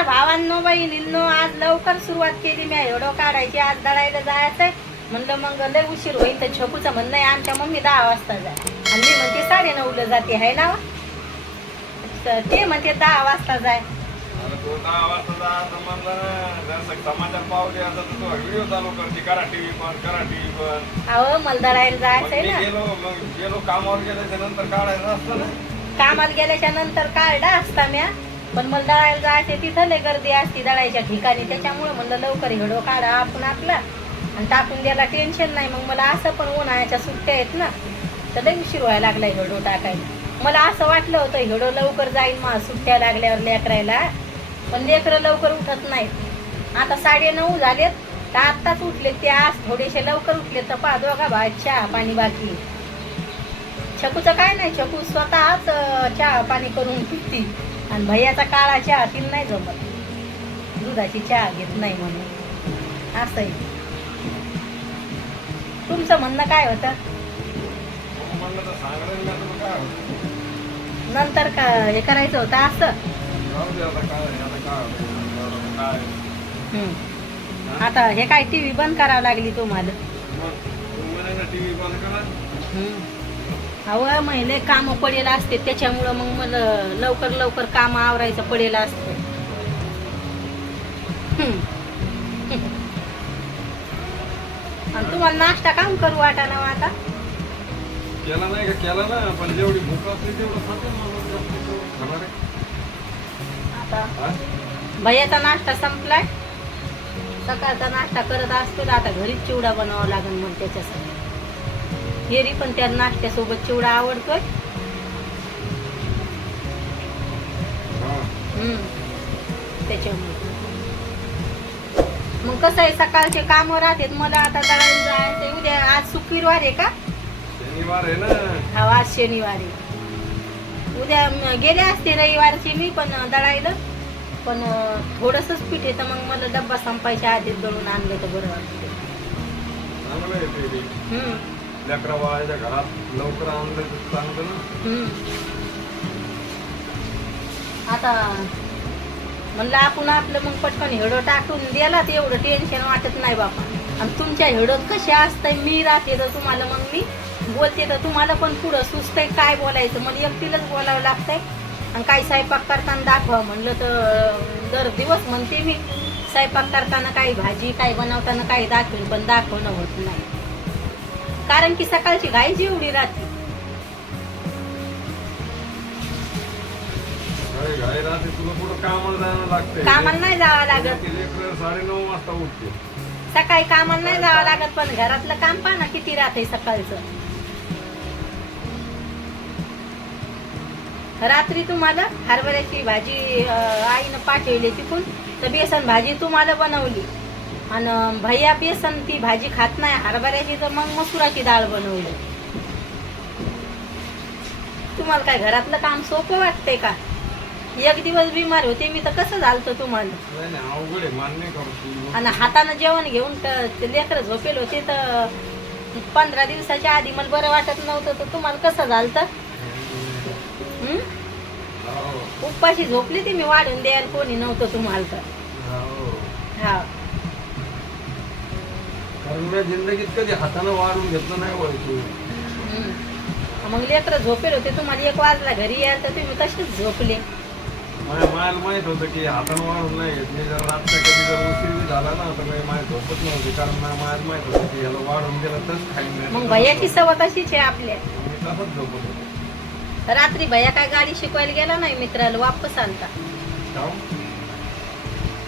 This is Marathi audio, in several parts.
नमस्कार भावांनो बहिणींनो आज लवकर सुरुवात केली मी. एवढं काढायची आज दळायला जायचंय. म्हणलं मग लय उशीर होईल तर छकूचं म्हणणं आहे आमच्या मम्मी दहा वाजता जा आणि मी म्हणते साडे नऊला जाते आहे ना तर ते म्हणते दहा वाजता जाय. तर अहो मला दळायला जायचंय ना. कामावर गेल्याच्यानंतर काढायचं असतं कामाला गेल्याच्यानंतर काढला असता म्या. पण मला दळायला जायचे तिथं लय गर्दी असती दळायच्या ठिकाणी. त्याच्यामुळे म्हणलं लवकर हिडो काढा आपण आपला. आणि टाकून द्यायला टेन्शन नाही. मग मला असं पण उन्हाळ्याच्या सुट्ट्या आहेत ना तर लय उशीर व्हायला लागला हेडो टाकायला. मला असं वाटलं होतं हेडो लवकर जाईल मग सुट्ट्या लागल्यावर लेकरायला. पण लेकरं लवकर उठत नाहीत. आता साडे नऊ झालेत तर आत्ताच उठले ते आज. थोडेसे लवकर उठले तर पहा दोघा भात चहा पाणी बाकी. छकूचं काय नाही छकू स्वतःच चहा पाणी करून पिती आणि भैयाचा काळा चहा तिला नाही जमत. दुधाची चहा घेत नाही म्हणून. असं आहे. तुमचं म्हणणं काय होतं? नंतर का हे करायचं होतं असं? आता हम्म. आता हे काय टी व्ही बंद करावं लागली तुम्हाला? टीव्ही बंद करा. अहो महिले काम पडेल असते त्याच्यामुळं मग मला लवकर लवकर काम आवरायचं पडेल असतं. आणि तुम्हाला नाश्ता काम करू वाटा ना आता केला नाही का केला ना पण जेवढी भूक असते तेवढं. आता? भैयाचा नाश्ता संपलाय सकाळचा नाश्ता करत असतो आता घरीच चिवडा बनवावा लागेल मग त्याच्यासाठी हेरी पण त्या नाश्त्यासोबत चिवडा आवडतोय. त्याच्यामुळे. मग कसं आहे सकाळचे काम राहतात मला आता दळायला जायचं उद्या. आज शुक्रवार आहे का? शनिवार आहे ना. हा आज शनिवार आहे. उद्या गेले असते रविवारची मी पण दळायला. पण थोडंसंच पीठ तर मग मला डब्बा संपायच्या आधीच दळून आणलं तर बरं वाटतं. लेकरा बाळाच्या घरात लवकर आणलं तर चांगलं ना. हम्म. आता म्हणलं आपण आपलं मग पटकन हेडं टाकून दिला तर एवढं टेन्शन वाटत नाही बापा आणि तुमच्या हिडोत कशा असतंय? मी राहते तर तुम्हाला मग मी बोलते तर तुम्हाला पण पुढं सुचतंय काय बोलायचं. मला एकटीलाच बोलावं लागतंय. आणि काही स्वयंपाक करताना दाखवा म्हणलं तर दर दिवस म्हणते मी. स्वयंपाक करताना काही भाजी काही बनवताना काही दाखवेल पण दाखवणं होत नाही. कारण की सकाळची घाई जेवढी राहते कामाला नाही जावं लागत. सकाळी कामाला नाही जावं लागत पण घरातलं काम पहा ना किती राहते सकाळचं. रात्री तुम्हाला हरभऱ्याची भाजी आईनं पाठवली तिकून तर बेसन भाजी तुम्हाला बनवली. आणि भैया बेसन ती भाजी खात नाही हरभऱ्याची तर मग मसुराची डाळ बनवली. तुम्हाला काय घरातलं काम सोपं वाटतंय का? एक दिवस बिमार होते मी तर कसं झालं तुम्हाला? आणि हातानं जेवण घेऊन लेकरं झोपेल होते तर पंधरा दिवसाच्या आधी मला बरं वाटत नव्हतं तर तुम्हाला कसं झालं तर हो, उपाशी झोपली ती मी वाढून द्यायला कोणी नव्हतं तुम्हाला तर. हो. मी जिंदगीत कधी हातानं वाढून घेतलं नाही हम्म. मग लेकरं झोपेल होते तुम्हाला एक वाजला घरी यायला तर तुम्ही तसेच झोपले माझ्या मायाला माहीत होतं की हातानं वाढून नाही घेत मी जर रातचा कधी जर उशीर बी झाला ना तर मी माहीत झोपत नव्हती कारण माझ्या मायाला माहीत होतं की ह्याला वाढून गेलं तरच खाईन नाही मग भैयाची सवय तशीच आहे आपल्या. मी तसंच झोपत होतो रात्री भैया काय गाडी शिकवायला गेला नाही मित्राला वापस जाऊ.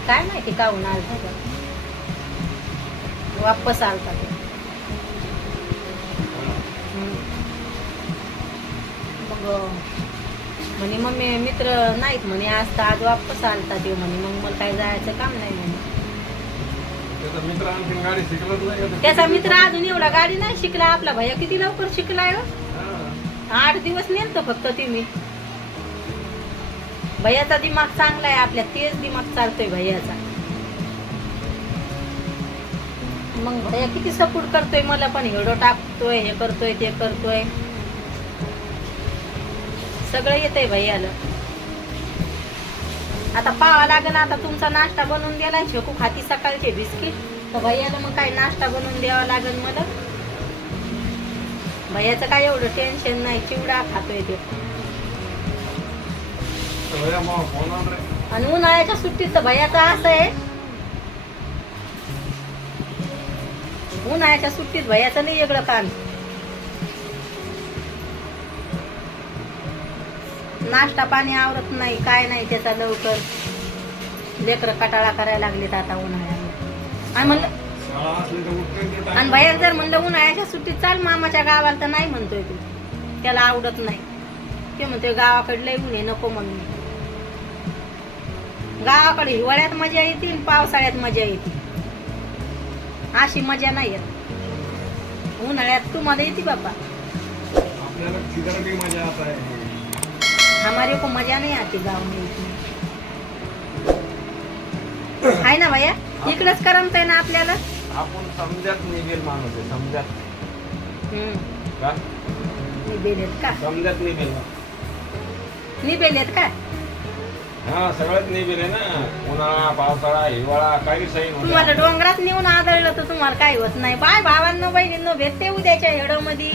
काय माहिती काहून आलता. वापस आलता तो मग म्हणे मम्मी मित्र नाहीत म्हणे आज तर आज वापस आलता ते म्हणे मग मला काय जायचं काम नाही म्हणे त्याचा मित्र आणखीन गाडी शिकलत नाही का तो? त्याचा मित्र अजून एवढा गाडी नाही शिकला आपला भैया किती लवकर शिकलाय? हा. आठ दिवस नेलतो फक्त तुम्ही भैयाचा दिमाग चांगला आहे आपल्या तेच दिमाग चालतोय भैयाचा मग भैया किती सपोर्ट करतोय मला पण हेडो टाकतोय हे करतोय ते करतोय. सगळं येतंय भैयाला आता पावा लागेल आता तुमचा नाश्ता बनवून द्यायला शेकू खाती सकाळचे बिस्किट. तर भैयाला मग काय नाश्ता बनवून द्यावा लागेल मला? भैयाचं काय एवढं टेन्शन नाही चिवडा खातोय ते. आणि उन्हाळ्याच्या सुट्टीत तर भैयाचं असं आहे उन्हाळ्याच्या सुट्टीत भयाचं नाही वेगळं काम. नाश्ता पाणी आवरत नाही काय नाही त्याचा लवकर. लेकरं कटाळा करायला लागलेत आता उन्हाळ्यात. आणि म्हणलं आणि भैया जर म्हणलं उन्हाळ्याच्या सुट्टीत चाल मामाच्या गावाला तर नाही म्हणतोय तू. त्याला आवडत नाही. ते म्हणतोय गावाकडे लय ऊन नको म्हणून. गावाकडे हिवाळ्यात मजा येते आणि पावसाळ्यात मजा येते. अशी मजा नाही येत. उन्हाळ्यात तुम्हाला येते है हमारे को मजा नहीं आती गाव में आहे ना भैया इकडेच करमतंय ना आपल्याला? आपण समजात निघेल माणूस आहे समजात. का? समजात निघेल. निबेलेत का? हा सगळंच निघेल आहे ना. उन्हाळा पावसाळा हिवाळा काही सही तुम्हाला डोंगरात नेऊन आदळलं तर तुम्हाला काही होत नाही. बाय भावांनो बहिणींनो भेटते उद्याच्या हेडोमध्ये